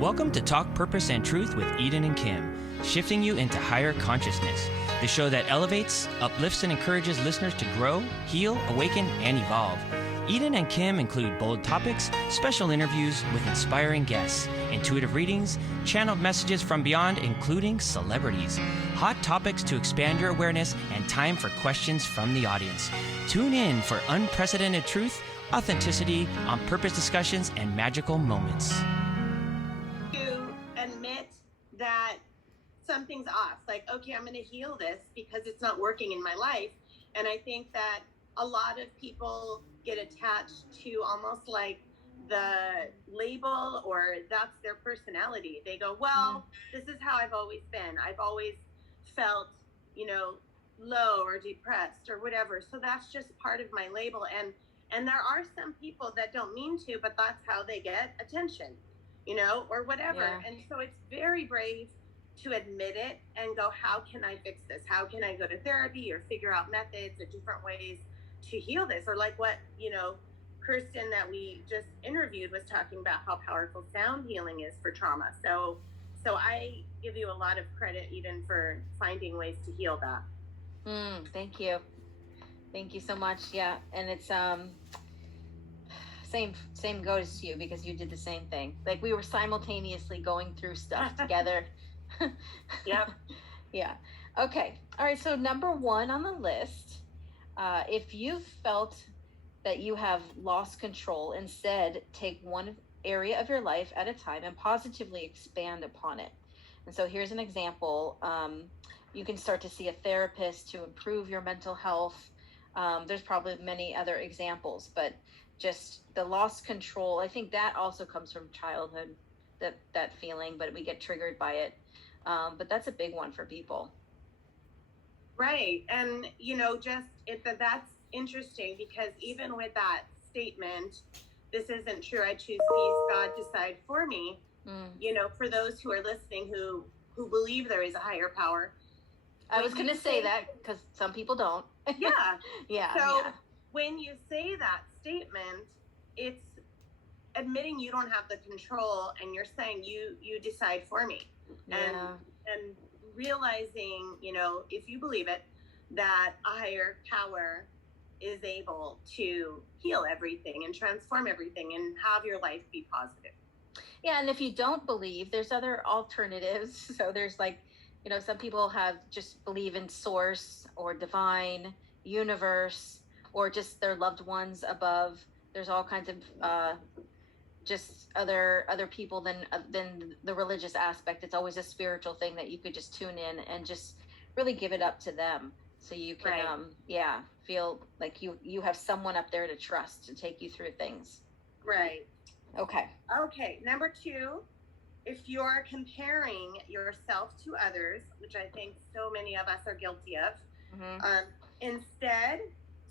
Welcome to Talk Purpose and Truth with Eden and Kim, shifting you into higher consciousness, the show that elevates, uplifts, and encourages listeners to grow, heal, awaken, and evolve. Eden and Kim include bold topics, special interviews with inspiring guests, intuitive readings, channeled messages from beyond, including celebrities, hot topics to expand your awareness, and time for questions from the audience. Tune in for unprecedented truth, authenticity, on-purpose discussions, and magical moments. To admit that something's off, like, okay, I'm going to heal this because it's not working in my life. And I think that a lot of people get attached to almost like the label, or that's their personality. They go, well, this is how I've always been. I've always felt, low or depressed or whatever. So that's just part of my label. And there are some people that don't mean to, but that's how they get attention, or whatever. Yeah. And so it's very brave to admit it and go, how can I fix this? How can I go to therapy or figure out methods or different ways to heal this? Or like what, Kirsten that we just interviewed was talking about how powerful sound healing is for trauma. So I give you a lot of credit even for finding ways to heal that. Thank you. Thank you so much. Yeah. And it's, same goes to you, because you did the same thing. Like, we were simultaneously going through stuff together. Yep. Yeah. Okay. All right. So number one on the list, if you've felt that you have lost control, instead take one area of your life at a time and positively expand upon it. And so here's an example. You can start to see a therapist to improve your mental health. There's probably many other examples, but just the lost control, I think that also comes from childhood, that feeling, but we get triggered by it. But that's a big one for people. Right. And, that's interesting, because even with that statement, this isn't true, I choose peace, God decide for me, for those who are listening who believe there is a higher power. I was going to say that because some people don't. Yeah. Yeah. So when you say that statement, it's admitting you don't have the control, and you're saying you decide for me. Yeah. And realizing, if you believe it, that a higher power is able to heal everything and transform everything and have your life be positive. Yeah. And if you don't believe, there's other alternatives. So there's some people just believe in source or divine, universe, or just their loved ones above. There's all kinds of just other people than the religious aspect. It's always a spiritual thing that you could just tune in and just really give it up to them, so you can right. Feel like you have someone up there to trust to take you through things. Right. Okay. Number 2, if you're comparing yourself to others, which I think so many of us are guilty of, instead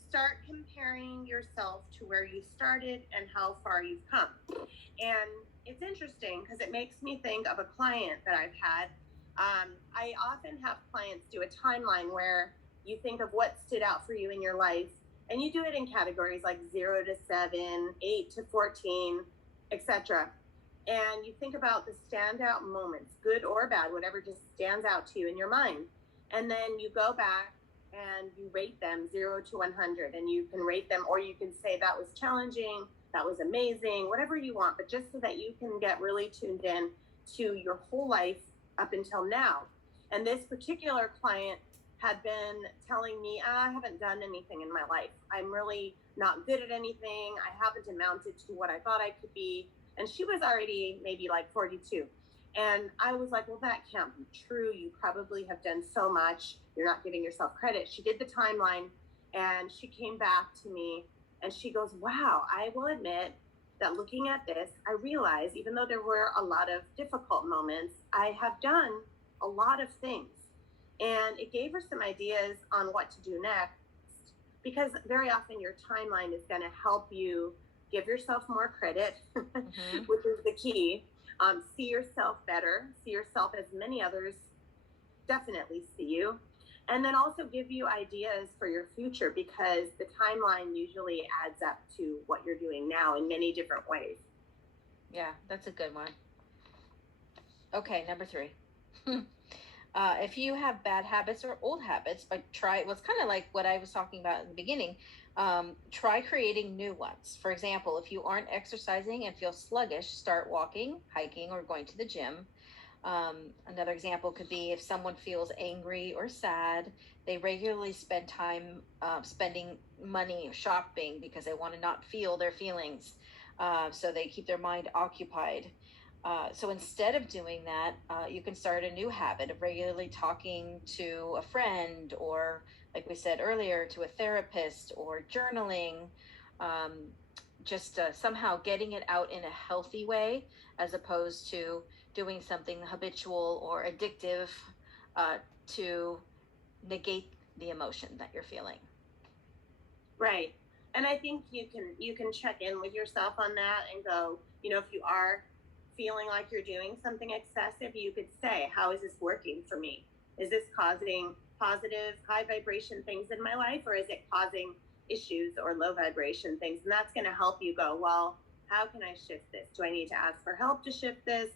start comparing yourself to where you started and how far you've come. And it's interesting because it makes me think of a client that I've had. I often have clients do a timeline where you think of what stood out for you in your life, and you do it in categories like 0 to 7, 8 to 14, etc. And you think about the standout moments, good or bad, whatever just stands out to you in your mind. And then you go back and you rate them 0 to 100, and you can rate them, or you can say that was challenging, that was amazing, whatever you want, but just so that you can get really tuned in to your whole life up until now. And this particular client had been telling me, I haven't done anything in my life. I'm really not good at anything. I haven't amounted to what I thought I could be. And she was already maybe like 42. And I was like, well, that can't be true. You probably have done so much. You're not giving yourself credit. She did the timeline, and she came back to me and she goes, wow, I will admit that looking at this, I realized even though there were a lot of difficult moments, I have done a lot of things. And it gave her some ideas on what to do next, because very often your timeline is going to help you give yourself more credit, which is the key. See yourself better, see yourself as many others definitely see you, and then also give you ideas for your future, because the timeline usually adds up to what you're doing now in many different ways. Yeah, that's a good one. Okay, number 3. If you have bad habits or old habits, but try what's kind of like what I was talking about in the beginning. Try creating new ones. For example, if you aren't exercising and feel sluggish, start walking, hiking, or going to the gym. Another example could be if someone feels angry or sad, they regularly spend time spending money shopping because they want to not feel their feelings. So they keep their mind occupied. So instead of doing that, you can start a new habit of regularly talking to a friend, or, like we said earlier, to a therapist, or journaling. Um, just somehow getting it out in a healthy way, as opposed to doing something habitual or addictive uh, to negate the emotion that you're feeling. Right. And I think you can check in with yourself on that and go, if you are feeling like you're doing something excessive, you could say, how is this working for me? Is this causing positive, high vibration things in my life, or is it causing issues or low vibration things? And that's going to help you go, well, how can I shift this? Do I need to ask for help to shift this?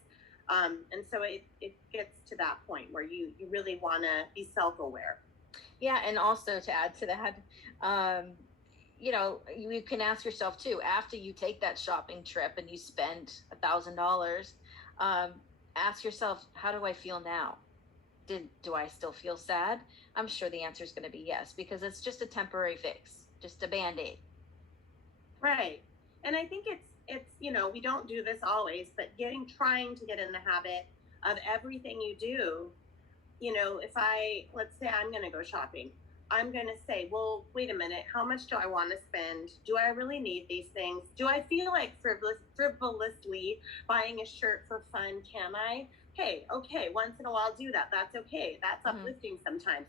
And so it gets to that point where you really want to be self-aware. Yeah, and also to add to that, um, you can ask yourself too, after you take that shopping trip and you spend $1,000, um, ask yourself, how do I feel now? Do I still feel sad? I'm sure the answer is going to be yes, because it's just a temporary fix, just a band-aid. Right. And I think it's we don't do this always, but trying to get in the habit of everything you do. If let's say I'm going to go shopping, I'm going to say, well, wait a minute, how much do I want to spend? Do I really need these things? Do I feel like frivolously buying a shirt for fun? Can I? Hey, okay, once in a while do that. That's okay. That's uplifting sometimes.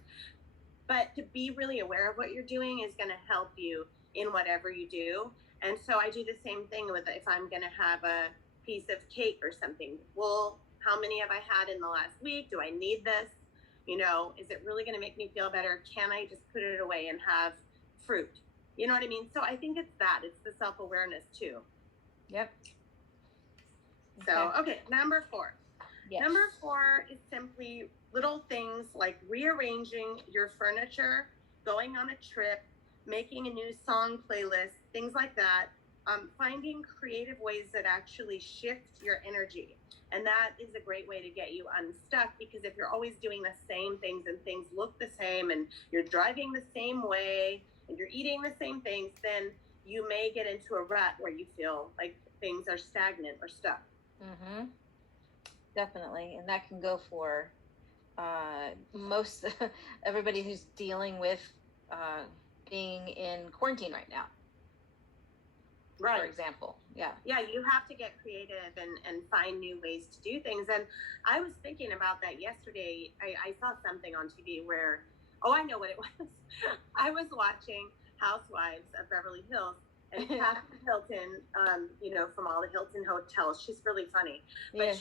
But to be really aware of what you're doing is going to help you in whatever you do. And so I do the same thing with, if I'm going to have a piece of cake or something. Well, how many have I had in the last week? Do I need this? Is it really going to make me feel better? Can I just put it away and have fruit? You know what I mean? So I think it's the self-awareness too. Yep. So, okay, number 4. Yes. Number 4 is simply little things like rearranging your furniture, going on a trip, making a new song playlist, things like that. Finding creative ways that actually shift your energy. And that is a great way to get you unstuck, because if you're always doing the same things and things look the same and you're driving the same way and you're eating the same things, then you may get into a rut where you feel like things are stagnant or stuck. Mm-hmm. Definitely. And that can go for most everybody who's dealing with being in quarantine right now. Right. For example. Yeah. Yeah, you have to get creative and find new ways to do things. And I was thinking about that yesterday. I saw something on TV where, I know what it was. I was watching Housewives of Beverly Hills, and Kathy Hilton, from all the Hilton hotels, she's really funny. But yeah.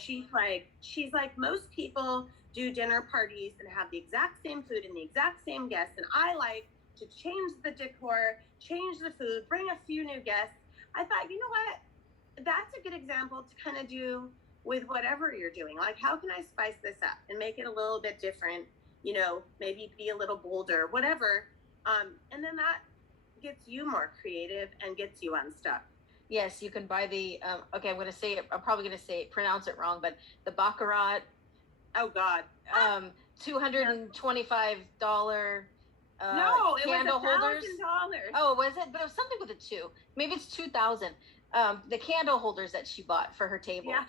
she's like, most people do dinner parties and have the exact same food and the exact same guests. And I like to change the decor, change the food, bring a few new guests. I thought, you know what? That's a good example to kind of do with whatever you're doing. Like, how can I spice this up and make it a little bit different? Maybe be a little bolder, whatever. And then that gets you more creative and gets you unstuck. Yes, you can buy the, okay, I'm probably going to pronounce it wrong, but the Baccarat. Oh, God. $225 no, it candle was $1,000. holders. Oh, was it? But it was something with a 2. Maybe it's 2,000. The candle holders that she bought for her table. Yeah.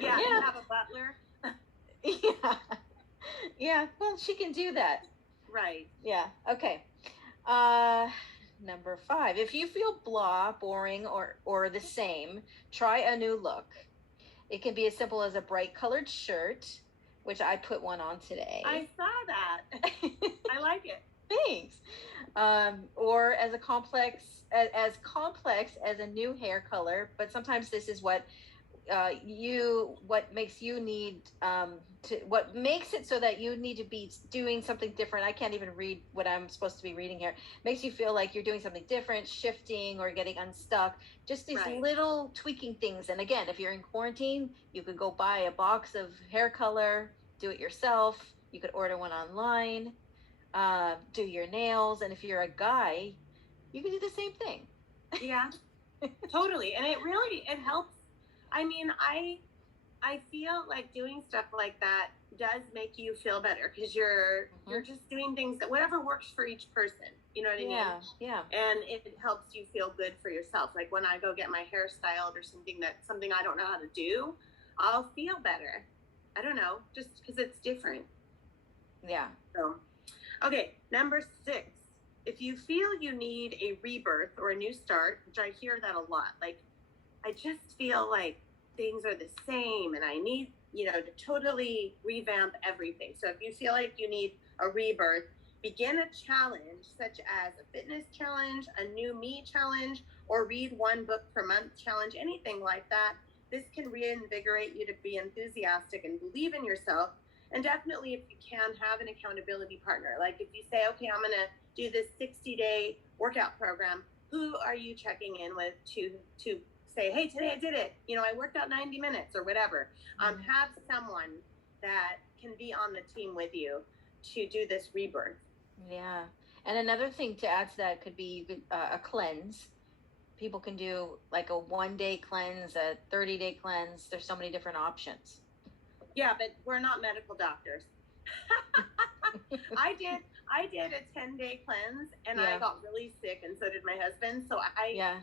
Yeah. And have a butler. Yeah. Yeah. Well, she can do that. Right. Yeah. Okay. Number 5. If you feel blah, boring, or the same, try a new look. It can be as simple as a bright colored shirt, which I put one on today. I saw that. I like it. Thanks. Or as complex as a new hair color, but sometimes this is what what makes you need what makes it so that you need to be doing something different. I can't even read what I'm supposed to be reading here. Makes you feel like you're doing something different, shifting or getting unstuck. Just these Right. little tweaking things. And again, if you're in quarantine, you could go buy a box of hair color, do it yourself. You could order one online, do your nails, and if you're a guy, you can do the same thing. Yeah, totally. And it helps. I mean, I feel like doing stuff like that does make you feel better because you're just doing things that whatever works for each person. You know what I mean? Yeah. And it helps you feel good for yourself. Like when I go get my hair styled or something I don't know how to do, I'll feel better. I don't know, just because it's different. Yeah. So, okay, number 6. If you feel you need a rebirth or a new start, which I hear that a lot, like I just feel like things are the same and I need, to totally revamp everything. So if you feel like you need a rebirth, begin a challenge such as a fitness challenge, a new me challenge, or read one book per month challenge, anything like that. This can reinvigorate you to be enthusiastic and believe in yourself. And definitely, if you can, have an accountability partner. Like if you say, okay, I'm going to do this 60-day workout program, who are you checking in with to say, hey, today I did it. I worked out 90 minutes or whatever. Have someone that can be on the team with you to do this rebirth. Yeah. And another thing to add to that could be a cleanse. People can do like a 1-day cleanse, a 30-day cleanse. There's so many different options. Yeah, but we're not medical doctors. I did a 10-day cleanse and I got really sick, and so did my husband. So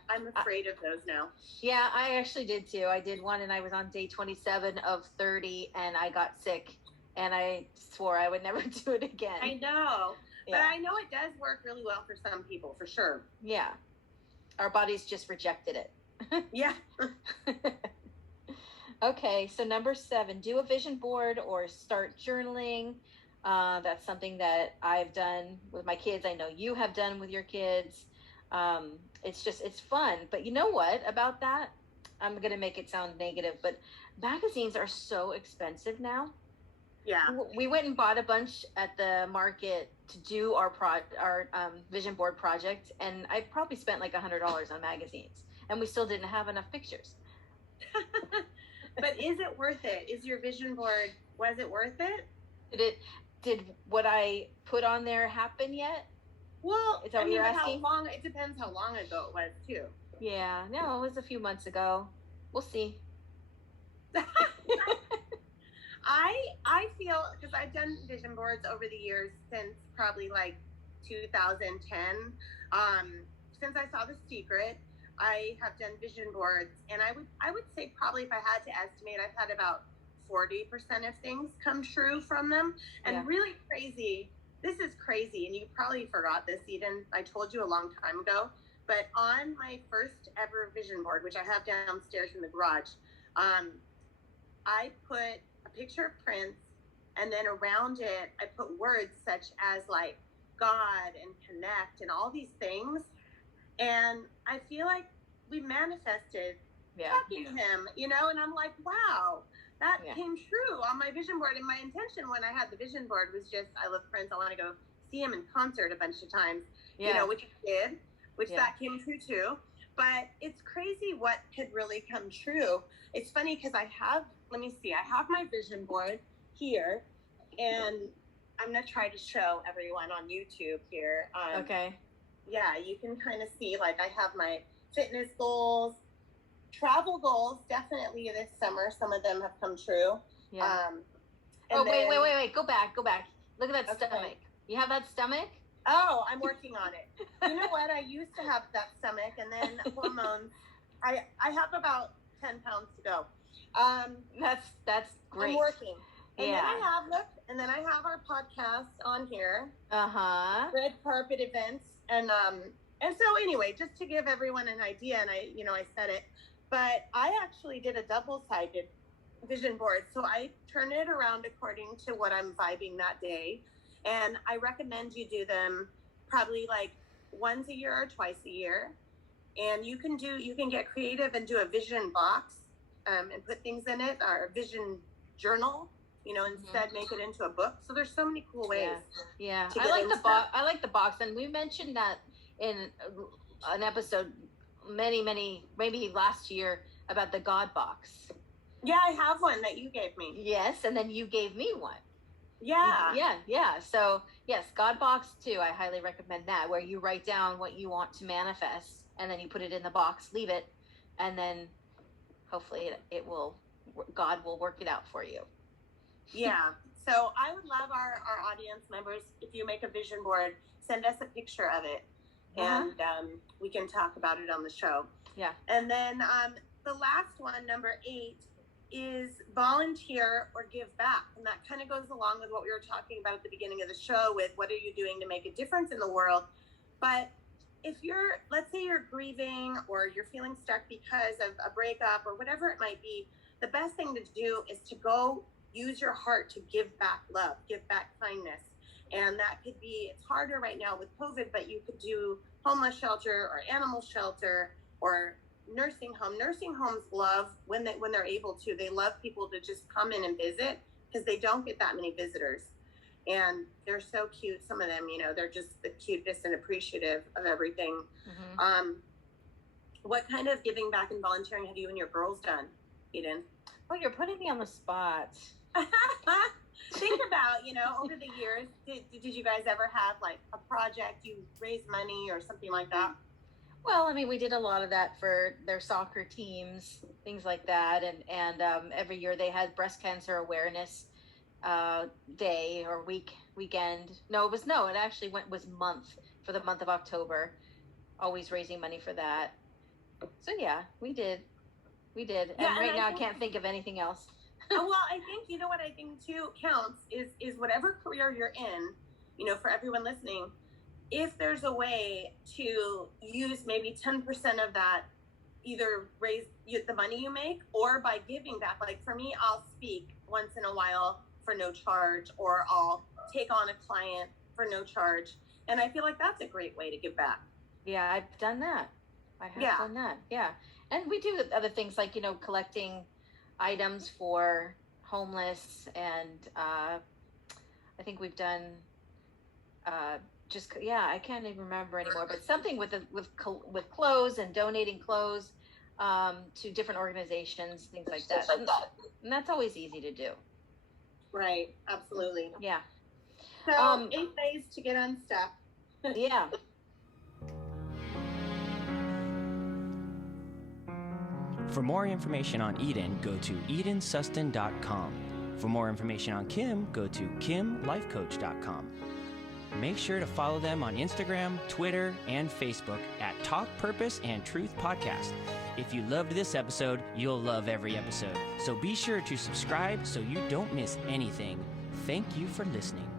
I'm afraid of those now. Yeah, I actually did too. I did one and I was on day 27 of 30 and I got sick and I swore I would never do it again. I know. Yeah. But I know it does work really well for some people, for sure. Yeah. Our bodies just rejected it. Yeah. Okay, so number 7, do a vision board or start journaling. That's something that I've done with my kids. I know you have done with your kids. It's fun. But you know what about that? I'm going to make it sound negative, but magazines are so expensive now. Yeah. We went and bought a bunch at the market to do our vision board project, and I probably spent like $100 on magazines, and we still didn't have enough pictures. But is it worth it? Is your vision board, was it worth it? Did what I put on there happen yet? Well, is that what you're asking? It depends how long ago it was too. Yeah, no, it was a few months ago. We'll see. I feel, because I've done vision boards over the years since probably like 2010. Since I saw The Secret, I have done vision boards, and I would say probably if I had to estimate, I've had about 40% of things come true from them. And really crazy, this is crazy, and you probably forgot this, Eden. I told you a long time ago, but on my first ever vision board, which I have downstairs in the garage, I put a picture of Prince, and then around it, I put words such as like God and connect and all these things. And I feel like we manifested talking to him, and I'm like, wow, that came true on my vision board. And my intention when I had the vision board was just, I love Prince. I want to go see him in concert a bunch of times, which I did, that came true too. But it's crazy what could really come true. It's funny because I have my vision board here, and I'm going to try to show everyone on YouTube here. Okay. Yeah, you can kind of see, like, I have my fitness goals, travel goals, definitely this summer. Some of them have come true. Yeah. Wait. Go back. Look at that stomach. You have that stomach? Oh, I'm working on it. You know what? I used to have that stomach, and then hormones. I have about 10 pounds to go. That's great. I'm working. And then I have our podcast on here. Red carpet events. And so anyway, just to give everyone an idea, and I said it, but I actually did a double-sided vision board. So I turn it around according to what I'm vibing that day. And I recommend you do them probably like once a year or twice a year. And you can get creative and do a vision box. and put things in it, our vision journal, instead make it into a book. So there's so many cool ways. Yeah. to I get like the into box. I like the box, and we mentioned that in an episode many, maybe last year about the God box. Yeah, I have one that you gave me. Yes, and then you gave me one. Yeah. Yeah. So yes, God box too. I highly recommend that, where you write down what you want to manifest, and then you put it in the box, leave it, and then hopefully God will work it out for you. Yeah. So I would love our audience members, if you make a vision board, send us a picture of it, and we can talk about it on the show. Yeah. And then the last one, number 8, is volunteer or give back. And that kind of goes along with what we were talking about at the beginning of the show with what are you doing to make a difference in the world. But if let's say you're grieving or you're feeling stuck because of a breakup or whatever it might be, the best thing to do is to go use your heart to give back love, give back kindness. And that could be, it's harder right now with COVID, but you could do homeless shelter or animal shelter or nursing home. Nursing homes love when they're able to. They love people to just come in and visit because they don't get that many visitors, and they're so cute. Some of them, they're just the cutest and appreciative of everything. What kind of giving back and volunteering have you and your girls done, Eden? Oh, you're putting me on the spot. Think about, over the years, did you guys ever have like a project you raised money or something like that? Well, I mean, we did a lot of that for their soccer teams, things like that, and every year they had breast cancer awareness day or weekend. It actually was month for the month of October, always raising money for that. So yeah, we did, and right now I can't think of anything else. Well, I think what I think too counts is whatever career you're in, for everyone listening. If there's a way to use maybe 10% of that, either raise the money you make or by giving back. Like for me, I'll speak once in a while for no charge, or I'll take on a client for no charge. And I feel like that's a great way to give back. Yeah, I've done that. I have done that. Yeah. And we do other things like, collecting items for homeless, and I think we've done I can't even remember anymore, but something with clothes and donating clothes to different organizations, things like that. And that's always easy to do. Right, absolutely. Yeah. So 8 ways to get unstuck. Yeah. For more information on Eden, go to edensustin.com. For more information on Kim, go to kimlifecoach.com. Make sure to follow them on Instagram, Twitter, and Facebook at Talk Purpose and Truth Podcast. If you loved this episode, you'll love every episode. So be sure to subscribe so you don't miss anything. Thank you for listening.